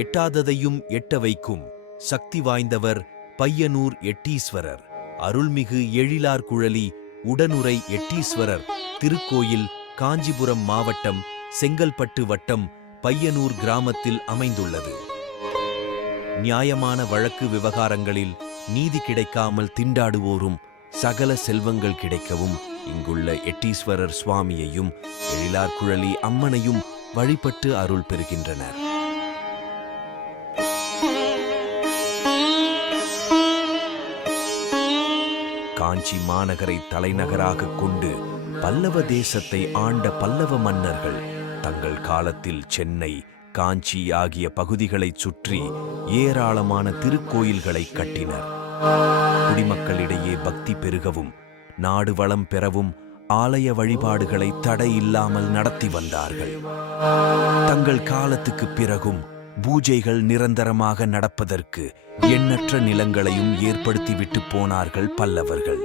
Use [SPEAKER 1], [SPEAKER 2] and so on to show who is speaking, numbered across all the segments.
[SPEAKER 1] எட்டாததையும் எட்ட வைக்கும் சக்தி வாய்ந்தவர் பையனூர் எட்டீஸ்வரர். அருள்மிகு எழிலார் குழலி உடனுரை எட்டீஸ்வரர். திருக்கோயில் காஞ்சிபுரம் மாவட்டம் செங்கல்பட்டு வட்டம் பையனூர் கிராமத்தில் அமைந்துள்ளது. நியாயமான வழக்கு விவகாரங்களில் நீதி கிடைக்காமல் திண்டாடுவோரும் சகல செல்வங்கள் கிடைக்கவும் இங்குள்ள எட்டீஸ்வரர் சுவாமியையும் எழிலார் குழலி அம்மனையும் வழிபட்டு அருள் பெறுகின்றனர். காஞ்சி மாநகரை தலைநகராக கொண்டு பல்லவ தேசத்தை ஆண்ட பல்லவ மன்னர்கள் தங்கள் காலத்தில் சென்னை காஞ்சி ஆகிய பகுதிகளைச் சுற்றி ஏராளமான திருக்கோயில்களை கட்டினர். குடிமக்களிடையே பக்தி பெருகவும் நாடு வளம் பெறவும் ஆலய வழிபாடுகளை தடையில்லாமல் நடத்தி வந்தார்கள். தங்கள் காலத்துக்குப் பிறகும் பூஜைகள் நிரந்தரமாக நடப்பதற்கு எண்ணற்ற நிலங்களையும் ஏற்படுத்திவிட்டு போனார்கள் பல்லவர்கள்.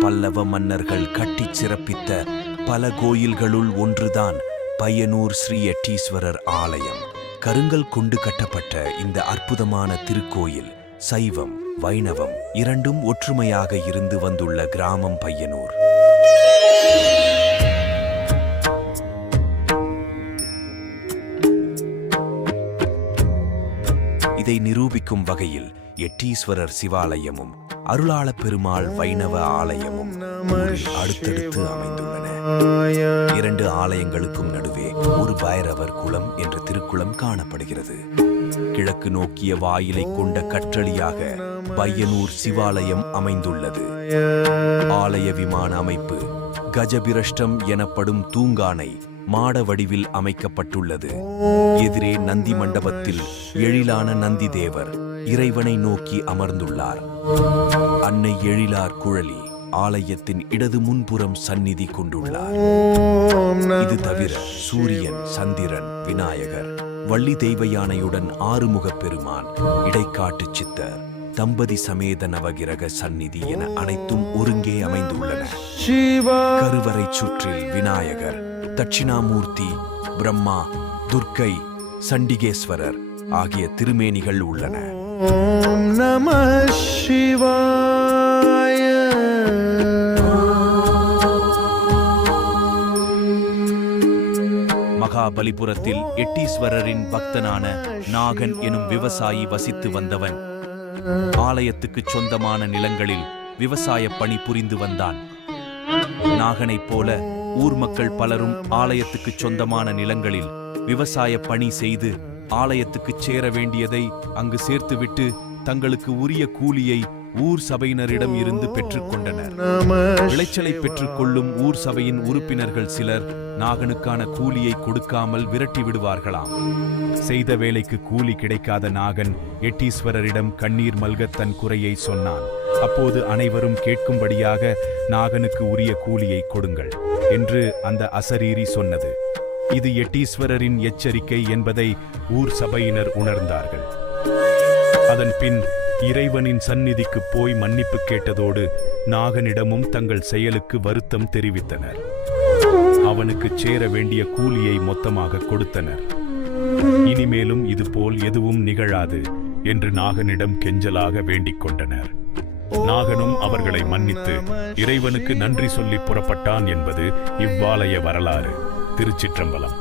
[SPEAKER 1] பல்லவ மன்னர்கள் கட்டிச் சிறப்பித்த பல கோயில்களுள் ஒன்றுதான் பையனூர் ஸ்ரீ எட்டீஸ்வரர் ஆலயம். கருங்கல் கொண்டு கட்டப்பட்ட இந்த அற்புதமான திருக்கோயில் சைவம் வைணவம் இரண்டும் ஒற்றுமையாக இருந்து வந்துள்ள கிராமம் பையனூர். இதை நிரூபிக்கும் வகையில் எட்டீஸ்வரர் சிவாலயமும் அருளாள பெருமாள் வைணவ ஆலயமும் அடுத்தடுத்து அமைந்துள்ளன. இரண்டு ஆலயங்களுக்கும் நடுவே ஒரு பைரவர் குளம் என்ற திருக்குளம் காணப்படுகிறது. கிழக்கு நோக்கிய வாயிலை கொண்ட கற்றளியாக பையனூர் சிவாலயம் அமைந்துள்ளது. ஆலய விமான அமைப்பு கஜபிரஷ்டம் எனப்படும் தூங்கானை மாட வடிவில் அமைக்கப்பட்டுள்ளது. எதிரே நந்தி மண்டபத்தில் எழிலான நந்தி தேவர் இறைவனை நோக்கி அமர்ந்துள்ளார். அன்னை எழிலார் குழலி ஆலயத்தின் இடது முன்புறம் சந்நிதி கொண்டுள்ளார். இது தவிர சூரியன் சந்திரன் விநாயகர் வள்ளி தெய்வ யானையுடன் ஆறுமுகப் பெருமான் இடைக்காட்டு சித்தர் தம்பதி சமேத நவகிரக சந்நிதி என அனைத்தும் ஒருங்கே அமைந்துள்ளன. கருவறை சுற்றில் விநாயகர் தட்சிணாமூர்த்தி பிரம்மா துர்க்கை சண்டிகேஸ்வரர் ஆகிய திருமேனிகள் உள்ளன.
[SPEAKER 2] ஓம் நம சிவாய.
[SPEAKER 1] மகாபலிபுரத்தில் எட்டீஸ்வரரின் பக்தனான நாகன் எனும் விவசாயி வசித்து வந்தவன். ஆலயத்துக்குச் சொந்தமான நிலங்களில் விவசாயப் பணி புரிந்து வந்தான். நாகனைப் போல ஊர் மக்கள் பலரும் ஆலயத்துக்கு சொந்தமான நிலங்களில் விவசாய பணி செய்து ஆலயத்துக்கு சேர வேண்டியதை அங்கு சேர்த்துவிட்டு தங்களுக்கு உரிய கூலியை ஊர் சபையினரிடம் இருந்து பெற்றுக்கொண்டனர் விளைச்சலை பெற்றுக் கொள்ளும் ஊர் சபையின் உறுப்பினர்கள் சிலர் நாகனுக்கான கூலியை கொடுக்காமல் விரட்டி விடுவார்களாம். செய்த வேலைக்கு கூலி கிடைக்காத நாகன் எட்டீஸ்வரரிடம் கண்ணீர் மல்க தன் குறையை சொன்னான். அப்போது அனைவரும் கேட்கும்படியாக நாகனுக்கு உரிய கூலியை கொடுங்கள். என்று அந்த அசரீரி சொன்னது. இது எட்டீஸ்வரரின் எச்சரிக்கை என்பதை ஊர் சபையினர் உணர்ந்தார்கள். அதன் பின் இறைவனின் சந்நிதிக்கு போய் மன்னிப்பு கேட்டதோடு நாகனிடமும் தங்கள் செயலுக்கு வருத்தம் தெரிவித்தனர். அவனுக்கு சேர வேண்டிய கூலியை மொத்தமாக கொடுத்தனர். இனிமேலும் இதுபோல் எதுவும் நிகழாது என்று நாகனிடம் கெஞ்சலாக வேண்டிக் கொண்டனர். நாகனும் அவர்களை மன்னித்து இறைவனுக்கு நன்றி சொல்லி புறப்பட்டான் என்பது இவ்வாலய வரலாறு. திருச்சிற்றம்பலம்.